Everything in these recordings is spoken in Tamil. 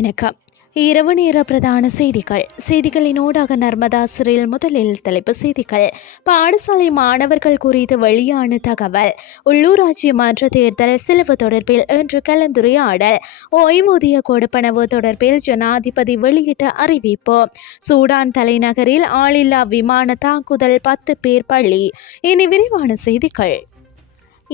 வணக்கம். இரவு நேர பிரதான செய்திகள். செய்திகளினூடாக நர்மதா சிறையில் முதலில் தலைப்பு செய்திகள். பாடசாலை மாணவர்கள் குறித்து வெளியான தகவல். உள்ளூராட்சி மன்ற தேர்தல் செலவு தொடர்பில் இன்று கலந்துரையாடல். ஓய்வூதிய கொடுப்பனவு தொடர்பில் ஜனாதிபதி வெளியிட்ட அறிவிப்பு. சூடான் தலைநகரில் ஆளில்லா விமான தாக்குதல் பத்து பேர் பள்ளி இனி விரிவான செய்திகள்.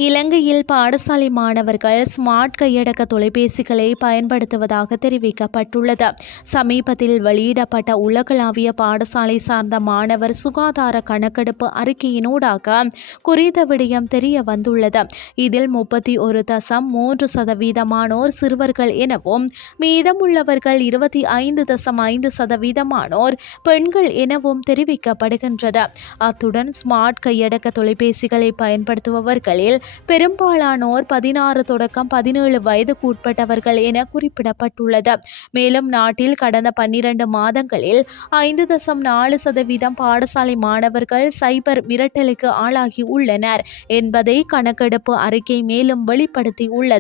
இலங்கையில் பாடசாலை மாணவர்கள் ஸ்மார்ட் கையடக்க தொலைபேசிகளை பயன்படுத்துவதாக தெரிவிக்கப்பட்டுள்ளது. சமீபத்தில் வெளியிடப்பட்ட உலகளாவிய பாடசாலை சார்ந்த மாணவர் சுகாதார கணக்கெடுப்பு அறிக்கையினூடாக குறித்த விடயம் தெரிய வந்துள்ளது. இதில் முப்பத்தி ஒரு தசம் மூன்று சதவீதமானோர் சிறுவர்கள் எனவும் மீதமுள்ளவர்கள் இருபத்தி ஐந்து தசம் ஐந்து சதவீதமானோர் பெண்கள் எனவும் தெரிவிக்கப்படுகின்றது. அத்துடன் ஸ்மார்ட் கையடக்க தொலைபேசிகளை பயன்படுத்துபவர்களில் பெரும்பாலானோர் பதினாறு தொடக்கம் பதினேழு வயதுக்கு உட்பட்டவர்கள் என குறிப்பிடப்பட்டுள்ளது. மேலும் நாட்டில் கடந்த பன்னிரண்டு மாதங்களில் ஐந்து தசம் நாலு சதவீதம் பாடசாலை மாணவர்கள் சைபர் மிரட்டலுக்கு ஆளாகி உள்ளனர் என்பதை கணக்கெடுப்பு அறிக்கை மேலும் வெளிப்படுத்தி உள்ளது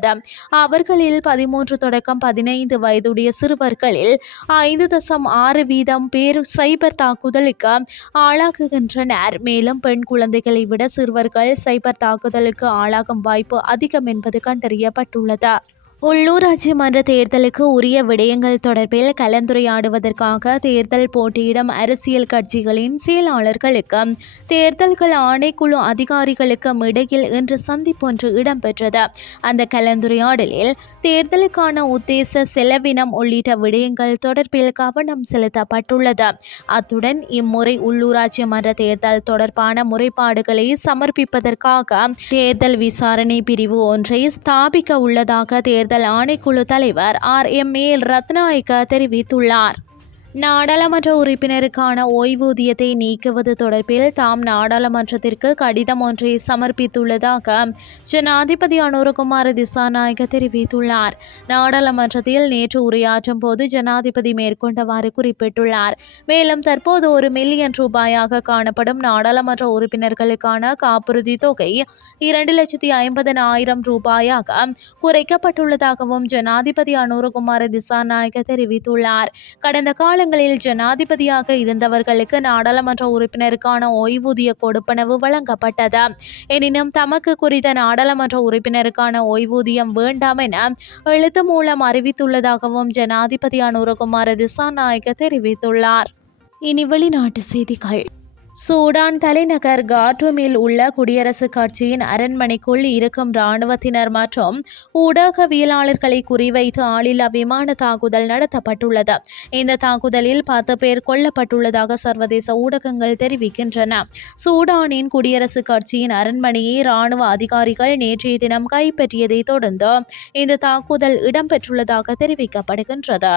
அவர்களில் பதிமூன்று தொடக்கம் பதினைந்து வயதுடைய சிறுவர்களில் ஐந்து தசம் ஆறு வீதம் பேர் சைபர் தாக்குதலுக்கு ஆளாகுகின்றனர். மேலும் பெண் குழந்தைகளை விட சிறுவர்கள் சைபர் தாக்குதலுக்கு ஆளாகும் வாய்ப்பு அதிகம் என்பது கண்டறியப்பட்டுள்ளது? உள்ளூராட்சி மன்ற தேர்தலுக்கு உரிய விடயங்கள் தொடர்பில் கலந்துரையாடுவதற்காக தேர்தல் போட்டியிடும் அரசியல் கட்சிகளின் செயலாளர்களுக்கு தேர்தல்கள் ஆணைக்குழு அதிகாரிகளுக்கும் இடையில் இன்று சந்திப்பொன்று இடம்பெற்றது. அந்த கலந்துரையாடலில் தேர்தலுக்கான உத்தேச செலவினம் உள்ளிட்ட விடயங்கள் தொடர்பில் கவனம் செலுத்தப்பட்டுள்ளது. அத்துடன் இம்முறை உள்ளூராட்சி மன்ற தேர்தல் தொடர்பான முறைப்பாடுகளை சமர்ப்பிப்பதற்காக தேர்தல் விசாரணை பிரிவு ஒன்றை ஸ்தாபிக்க உள்ளதாக தேர்தல் தேர்தல் ஆணைக்குழு தலைவர் ஆர் எம் ஏ ரத்நாயக்க தெரிவித்துள்ளார். நாடாளுமன்ற உறுப்பினருக்கான ஓய்வூதியத்தை நீக்குவது தொடர்பில் தாம் நாடாளுமன்றத்திற்கு கடிதம் ஒன்றை சமர்ப்பித்துள்ளதாக ஜனாதிபதி அனுரகுமார திசாநாயக தெரிவித்துள்ளார். நாடாளுமன்றத்தில் நேற்று உரையாற்றும் போது ஜனாதிபதி மேற்கொண்டவாறு குறிப்பிட்டுள்ளார். மேலும் தற்போது ஒரு மில்லியன் ரூபாயாக காணப்படும் நாடாளுமன்ற உறுப்பினர்களுக்கான காப்புறுதி தொகை இரண்டு லட்சத்தி ஐம்பதனாயிரம் ரூபாயாக குறைக்கப்பட்டுள்ளதாகவும் ஜனாதிபதி அனுரகுமார திசாநாயக தெரிவித்துள்ளார். கடந்த கால மாநிலங்களில் ஜனாதிபதியாக இருந்தவர்களுக்கு நாடாளுமன்ற உறுப்பினருக்கான ஓய்வூதிய கொடுப்பனவு வழங்கப்பட்டது. எனினும் தமக்கு குறித்த நாடாளுமன்ற உறுப்பினருக்கான ஓய்வூதியம் வேண்டாம் என எழுத்து மூலம் அறிவித்துள்ளதாகவும் ஜனாதிபதி அனுரகுமார திசாநாயக்க தெரிவித்துள்ளார். இனி வெளிநாட்டு செய்திகள். சூடான் தலைநகர் கார்டூமில் உள்ள குடியரசுக் கட்சியின் அரண்மனைக்குள் இருக்கும் இராணுவத்தினர் மற்றும் ஊடகவியலாளர்களை குறிவைத்து ஆளில்லா விமான தாக்குதல் நடத்தப்பட்டுள்ளது. இந்த தாக்குதலில் பத்து பேர் கொல்லப்பட்டுள்ளதாக சர்வதேச ஊடகங்கள் தெரிவிக்கின்றன. சூடானின் குடியரசுக் கட்சியின் அரண்மனையை இராணுவ அதிகாரிகள் நேற்றைய தினம் கைப்பற்றியதை தொடர்ந்து இந்த தாக்குதல் இடம்பெற்றுள்ளதாக தெரிவிக்கப்படுகின்றது.